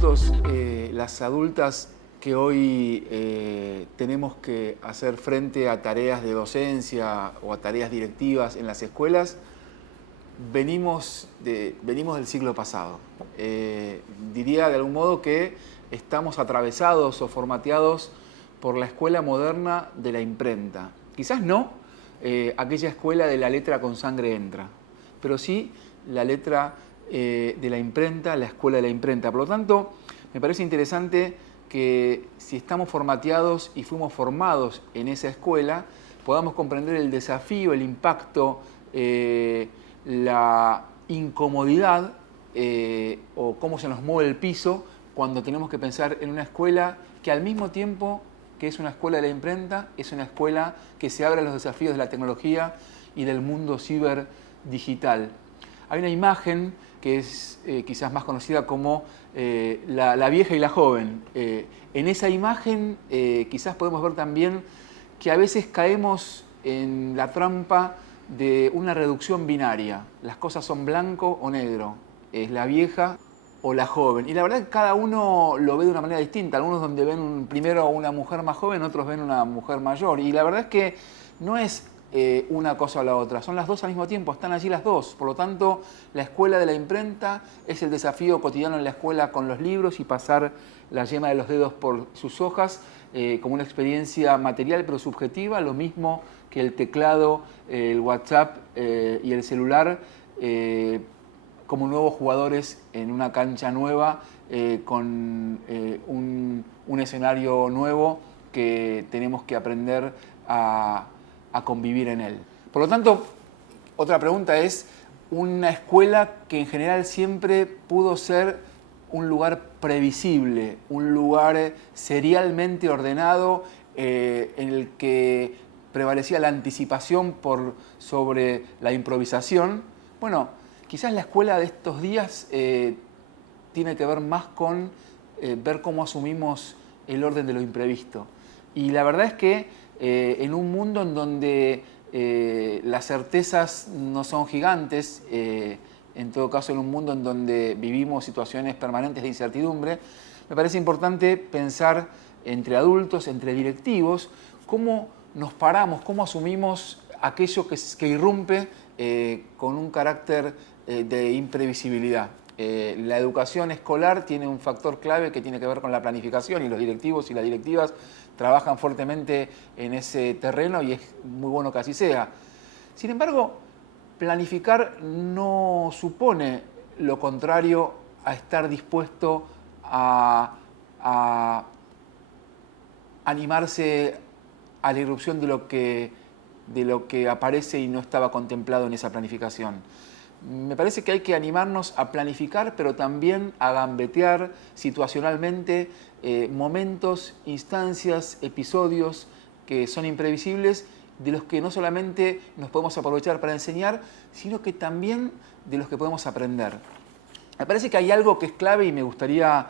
adultos, las adultas que hoy tenemos que hacer frente a tareas de docencia o a tareas directivas en las escuelas, venimos del siglo pasado. Diría de algún modo que estamos atravesados o formateados por la escuela moderna de la imprenta. Quizás no aquella escuela de la letra con sangre entra, pero sí la letra de la imprenta, la escuela de la imprenta. Por lo tanto, me parece interesante que si estamos formateados y fuimos formados en esa escuela, podamos comprender el desafío, el impacto, la incomodidad o cómo se nos mueve el piso cuando tenemos que pensar en una escuela que al mismo tiempo que es una escuela de la imprenta, es una escuela que se abre a los desafíos de la tecnología y del mundo ciberdigital. Hay una imagen que es quizás más conocida como la vieja y la joven. En esa imagen quizás podemos ver también que a veces caemos en la trampa de una reducción binaria. Las cosas son blanco o negro, es la vieja o la joven. Y la verdad es que cada uno lo ve de una manera distinta. Algunos donde ven primero una mujer más joven, otros ven una mujer mayor. Y la verdad es que no es una cosa o la otra, son las dos al mismo tiempo, están allí las dos. Por lo tanto, la escuela de la imprenta es el desafío cotidiano en la escuela con los libros y pasar la yema de los dedos por sus hojas como una experiencia material pero subjetiva, lo mismo que el teclado, el WhatsApp y el celular como nuevos jugadores en una cancha nueva con un escenario nuevo que tenemos que aprender a convivir en él. Por lo tanto, otra pregunta es, una escuela que en general siempre pudo ser un lugar previsible, un lugar serialmente ordenado en el que prevalecía la anticipación sobre la improvisación. Bueno, quizás la escuela de estos días tiene que ver más con ver cómo asumimos el orden de lo imprevisto. Y la verdad es que en un mundo en donde las certezas no son gigantes, en todo caso en un mundo en donde vivimos situaciones permanentes de incertidumbre, me parece importante pensar entre adultos, entre directivos, cómo nos paramos, cómo asumimos aquello que irrumpe con un carácter de imprevisibilidad. La educación escolar tiene un factor clave que tiene que ver con la planificación y los directivos y las directivas trabajan fuertemente en ese terreno y es muy bueno que así sea. Sin embargo, planificar no supone lo contrario a estar dispuesto a animarse a la irrupción de lo que aparece y no estaba contemplado en esa planificación. Me parece que hay que animarnos a planificar, pero también a gambetear situacionalmente momentos, instancias, episodios que son imprevisibles, de los que no solamente nos podemos aprovechar para enseñar, sino que también de los que podemos aprender. Me parece que hay algo que es clave y me gustaría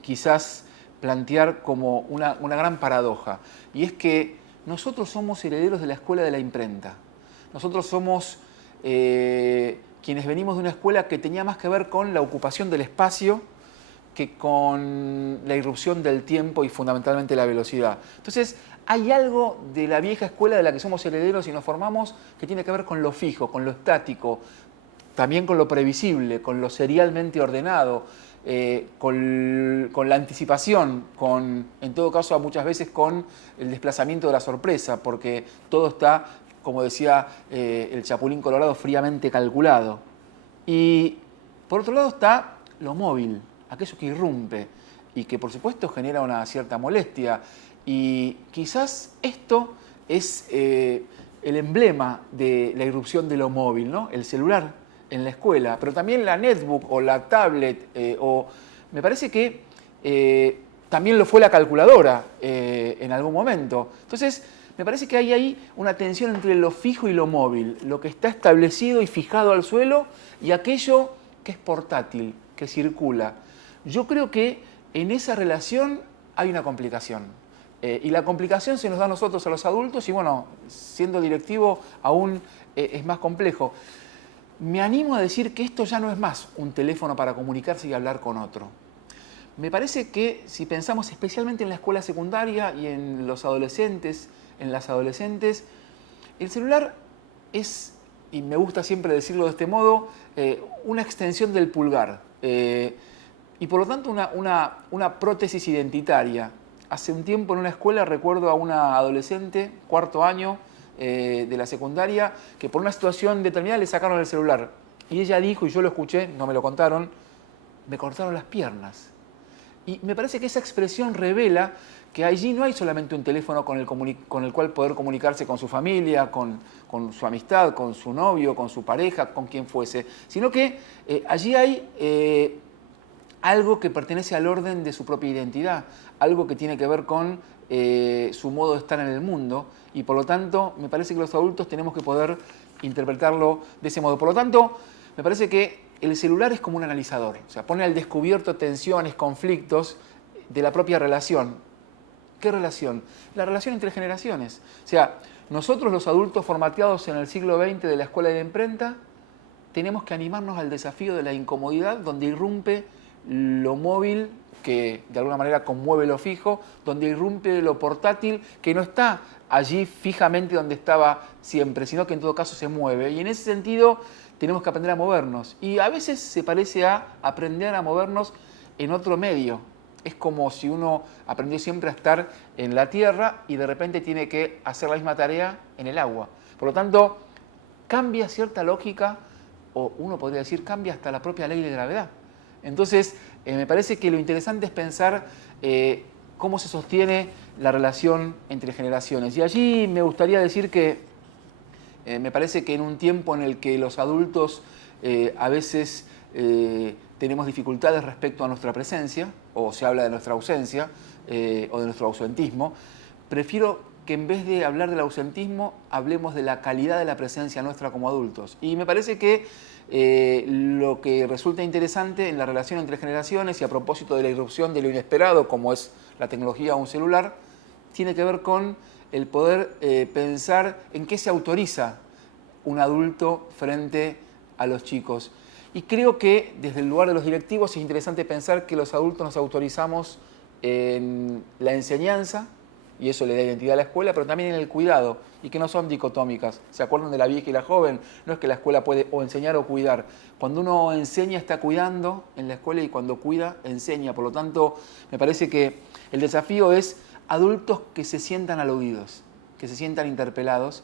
quizás plantear como una gran paradoja, y es que nosotros somos herederos de la escuela de la imprenta. Nosotros somos quienes venimos de una escuela que tenía más que ver con la ocupación del espacio que con la irrupción del tiempo y fundamentalmente la velocidad. Entonces, hay algo de la vieja escuela de la que somos herederos y nos formamos que tiene que ver con lo fijo, con lo estático, también con lo previsible, con lo serialmente ordenado, con la anticipación, en todo caso muchas veces con el desplazamiento de la sorpresa, porque todo está, como decía el Chapulín Colorado, fríamente calculado. Y por otro lado está lo móvil, aquello que irrumpe y que por supuesto genera una cierta molestia. Y quizás esto es el emblema de la irrupción de lo móvil, ¿no? El celular en la escuela, pero también la netbook o la tablet, me parece que también lo fue la calculadora en algún momento. Entonces, me parece que hay ahí una tensión entre lo fijo y lo móvil, lo que está establecido y fijado al suelo y aquello que es portátil, que circula. Yo creo que en esa relación hay una complicación. Y la complicación se nos da a nosotros, a los adultos, y bueno, siendo directivo aún es más complejo. Me animo a decir que esto ya no es más un teléfono para comunicarse y hablar con otro. Me parece que si pensamos especialmente en la escuela secundaria y en los adolescentes, en las adolescentes, el celular es, y me gusta siempre decirlo de este modo, una extensión del pulgar. Y por lo tanto una prótesis identitaria. Hace un tiempo en una escuela recuerdo a una adolescente, cuarto año de la secundaria, que por una situación determinada le sacaron el celular. Y ella dijo, y yo lo escuché, no me lo contaron, me cortaron las piernas. Y me parece que esa expresión revela que allí no hay solamente un teléfono con el cual poder comunicarse con su familia, con su amistad, con su novio, con su pareja, con quien fuese, sino que allí hay algo que pertenece al orden de su propia identidad, algo que tiene que ver con su modo de estar en el mundo, y por lo tanto me parece que los adultos tenemos que poder interpretarlo de ese modo. Por lo tanto, me parece que el celular es como un analizador, o sea, pone al descubierto tensiones, conflictos de la propia relación. ¿Qué relación? La relación entre generaciones. O sea, nosotros los adultos formateados en el siglo XX de la escuela de la imprenta, tenemos que animarnos al desafío de la incomodidad donde irrumpe lo móvil que de alguna manera conmueve lo fijo, donde irrumpe lo portátil que no está allí fijamente donde estaba siempre, sino que en todo caso se mueve. Y en ese sentido tenemos que aprender a movernos. Y a veces se parece a aprender a movernos en otro medio. Es como si uno aprendió siempre a estar en la tierra y de repente tiene que hacer la misma tarea en el agua. Por lo tanto, cambia cierta lógica, o uno podría decir, cambia hasta la propia ley de gravedad. Entonces, me parece que lo interesante es pensar cómo se sostiene la relación entre generaciones. Y allí me gustaría decir que me parece que en un tiempo en el que los adultos a veces tenemos dificultades respecto a nuestra presencia, o se habla de nuestra ausencia, o de nuestro ausentismo, prefiero que en vez de hablar del ausentismo, hablemos de la calidad de la presencia nuestra como adultos. Y me parece que lo que resulta interesante en la relación entre generaciones, y a propósito de la irrupción de lo inesperado, como es la tecnología o un celular, tiene que ver con el poder pensar en qué se autoriza un adulto frente a los chicos. Y creo que desde el lugar de los directivos es interesante pensar que los adultos nos autorizamos en la enseñanza, y eso le da identidad a la escuela, pero también en el cuidado, y que no son dicotómicas. ¿Se acuerdan de la vieja y la joven? No es que la escuela puede o enseñar o cuidar. Cuando uno enseña está cuidando en la escuela, y cuando cuida enseña. Por lo tanto, me parece que el desafío es adultos que se sientan aludidos, que se sientan interpelados,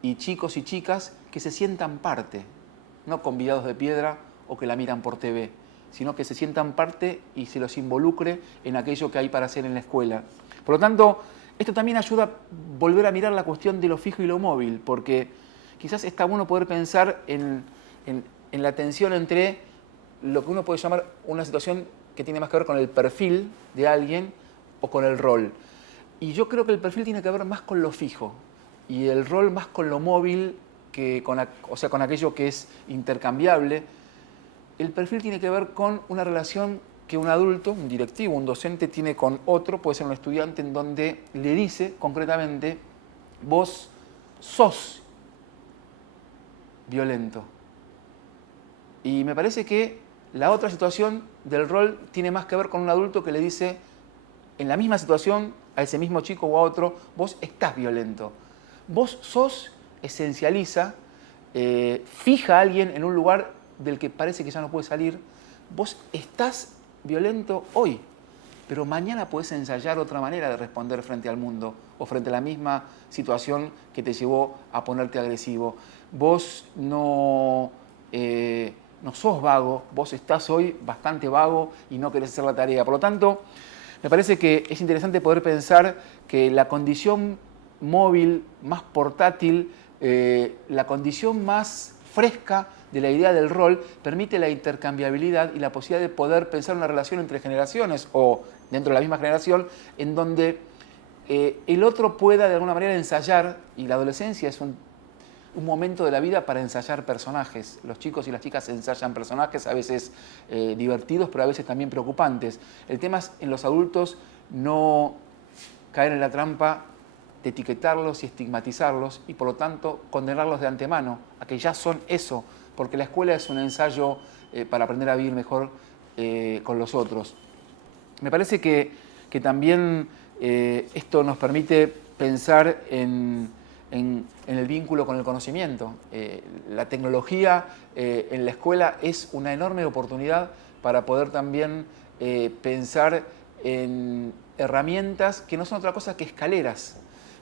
y chicos y chicas que se sientan parte, no convidados de piedra o que la miran por TV, sino que se sientan parte y se los involucre en aquello que hay para hacer en la escuela. Por lo tanto, esto también ayuda a volver a mirar la cuestión de lo fijo y lo móvil, porque quizás está bueno poder pensar en la tensión entre lo que uno puede llamar una situación que tiene más que ver con el perfil de alguien o con el rol. Y yo creo que el perfil tiene que ver más con lo fijo y el rol más con lo móvil, o sea, con aquello que es intercambiable. El perfil tiene que ver con una relación que un adulto, un directivo, un docente tiene con otro, puede ser un estudiante, en donde le dice concretamente, vos sos violento. Y me parece que la otra situación del rol tiene más que ver con un adulto que le dice, en la misma situación, a ese mismo chico o a otro, vos estás violento. Vos sos esencializa, fija a alguien en un lugar del que parece que ya no puede salir. Vos estás violento hoy, pero mañana podés ensayar otra manera de responder frente al mundo o frente a la misma situación que te llevó a ponerte agresivo. Vos no sos vago, vos estás hoy bastante vago y no querés hacer la tarea. Por lo tanto, me parece que es interesante poder pensar que la condición móvil, más portátil, la condición más fresca de la idea del rol permite la intercambiabilidad y la posibilidad de poder pensar una relación entre generaciones o dentro de la misma generación en donde el otro pueda de alguna manera ensayar, y la adolescencia es un momento de la vida para ensayar personajes. Los chicos y las chicas ensayan personajes, a veces divertidos, pero a veces también preocupantes. El tema es en los adultos no caer en la trampa de etiquetarlos y estigmatizarlos y por lo tanto condenarlos de antemano a que ya son eso, porque la escuela es un ensayo para aprender a vivir mejor con los otros. Me parece que también esto nos permite pensar en el vínculo con el conocimiento. La tecnología en la escuela es una enorme oportunidad para poder también pensar en herramientas que no son otra cosa que escaleras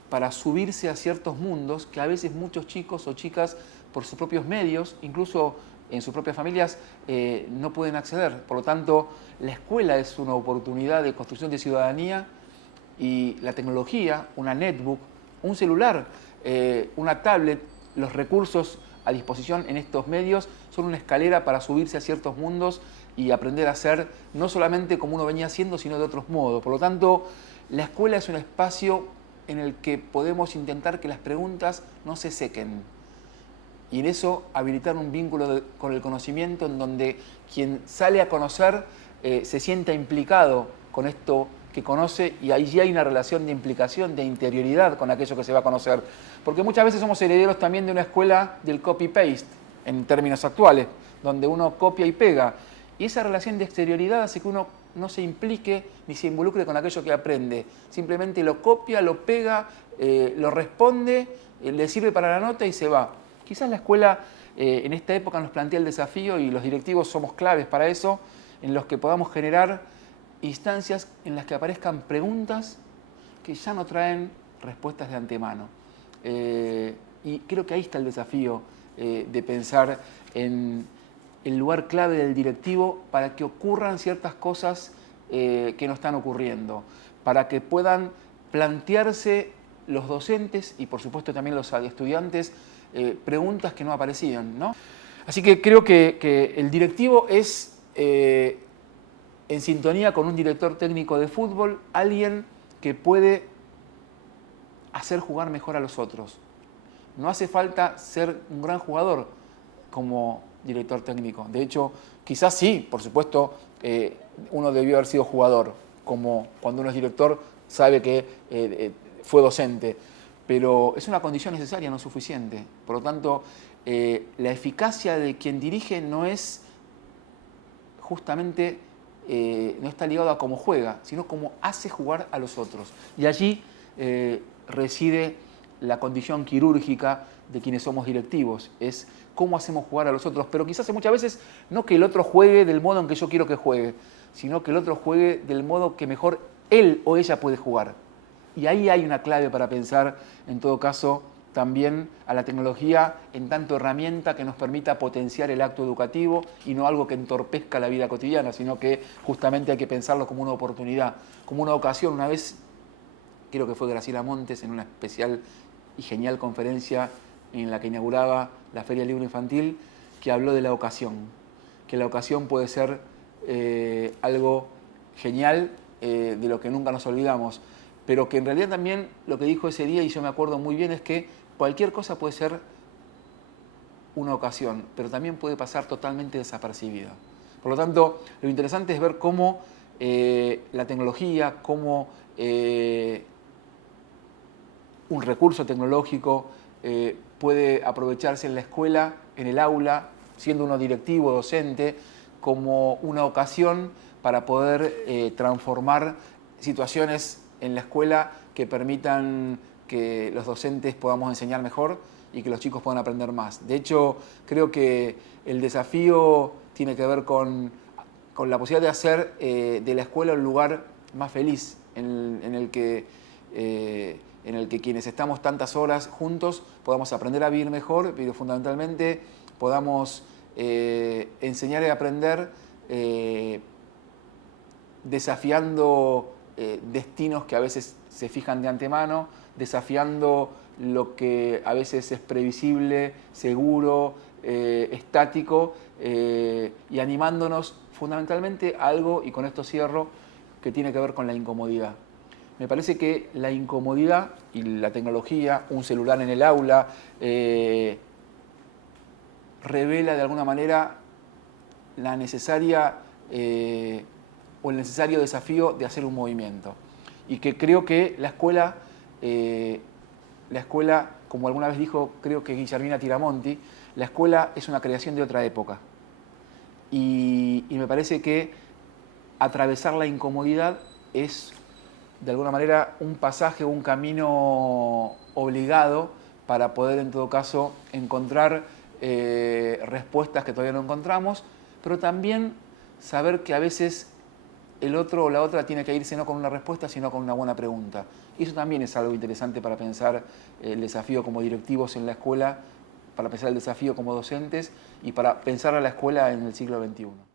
para subirse a ciertos mundos que a veces muchos chicos o chicas por sus propios medios, incluso en sus propias familias, no pueden acceder. Por lo tanto, la escuela es una oportunidad de construcción de ciudadanía y la tecnología, una netbook, un celular, una tablet, los recursos a disposición en estos medios son una escalera para subirse a ciertos mundos y aprender a ser no solamente como uno venía haciendo, sino de otros modos. Por lo tanto, la escuela es un espacio en el que podemos intentar que las preguntas no se sequen. Y en eso habilitar un vínculo con el conocimiento en donde quien sale a conocer se sienta implicado con esto que conoce y allí hay una relación de implicación, de interioridad con aquello que se va a conocer. Porque muchas veces somos herederos también de una escuela del copy-paste, en términos actuales, donde uno copia y pega. Y esa relación de exterioridad hace que uno no se implique ni se involucre con aquello que aprende. Simplemente lo copia, lo pega, lo responde, le sirve para la nota y se va. Quizás la escuela en esta época nos plantea el desafío y los directivos somos claves para eso, en los que podamos generar instancias en las que aparezcan preguntas que ya no traen respuestas de antemano. Y creo que ahí está el desafío de pensar en el lugar clave del directivo para que ocurran ciertas cosas que no están ocurriendo, para que puedan plantearse los docentes y por supuesto también los estudiantes preguntas que no aparecían, ¿no? Así que creo que el directivo es, en sintonía con un director técnico de fútbol, alguien que puede hacer jugar mejor a los otros. No hace falta ser un gran jugador como director técnico. De hecho, quizás sí, por supuesto, uno debió haber sido jugador, como cuando uno es director sabe que fue docente, pero es una condición necesaria, no suficiente. Por lo tanto, la eficacia de quien dirige no es justamente, no está ligado a cómo juega, sino cómo hace jugar a los otros. Y allí reside la condición quirúrgica de quienes somos directivos, es cómo hacemos jugar a los otros, pero quizás muchas veces no que el otro juegue del modo en que yo quiero que juegue, sino que el otro juegue del modo que mejor él o ella puede jugar. Y ahí hay una clave para pensar, en todo caso, también a la tecnología en tanto herramienta que nos permita potenciar el acto educativo y no algo que entorpezca la vida cotidiana, sino que justamente hay que pensarlo como una oportunidad, como una ocasión. Una vez, creo que fue Graciela Montes, en una especial y genial conferencia en la que inauguraba la Feria del Libro Infantil, que habló de la ocasión, que la ocasión puede ser algo genial, de lo que nunca nos olvidamos, pero que en realidad también lo que dijo ese día, y yo me acuerdo muy bien, es que cualquier cosa puede ser una ocasión, pero también puede pasar totalmente desapercibida. Por lo tanto, lo interesante es ver cómo la tecnología, cómo un recurso tecnológico puede aprovecharse en la escuela, en el aula, siendo uno directivo, docente, como una ocasión para poder transformar situaciones en la escuela que permitan que los docentes podamos enseñar mejor y que los chicos puedan aprender más. De hecho, creo que el desafío tiene que ver con la posibilidad de hacer de la escuela un lugar más feliz, en el que quienes estamos tantas horas juntos podamos aprender a vivir mejor, pero fundamentalmente podamos enseñar y aprender desafiando destinos que a veces se fijan de antemano, desafiando lo que a veces es previsible, seguro, estático, y animándonos fundamentalmente a algo, y con esto cierro, que tiene que ver con la incomodidad. Me parece que la incomodidad y la tecnología, un celular en el aula, revela de alguna manera la necesaria o el necesario desafío de hacer un movimiento. Y que creo que la escuela, como alguna vez dijo, creo que Guillermina Tiramonti, la escuela es una creación de otra época. Y me parece que atravesar la incomodidad es, de alguna manera, un pasaje o un camino obligado para poder, en todo caso, encontrar respuestas que todavía no encontramos, pero también saber que a veces el otro o la otra tiene que irse no con una respuesta, sino con una buena pregunta. Y eso también es algo interesante para pensar el desafío como directivos en la escuela, para pensar el desafío como docentes y para pensar a la escuela en el siglo XXI.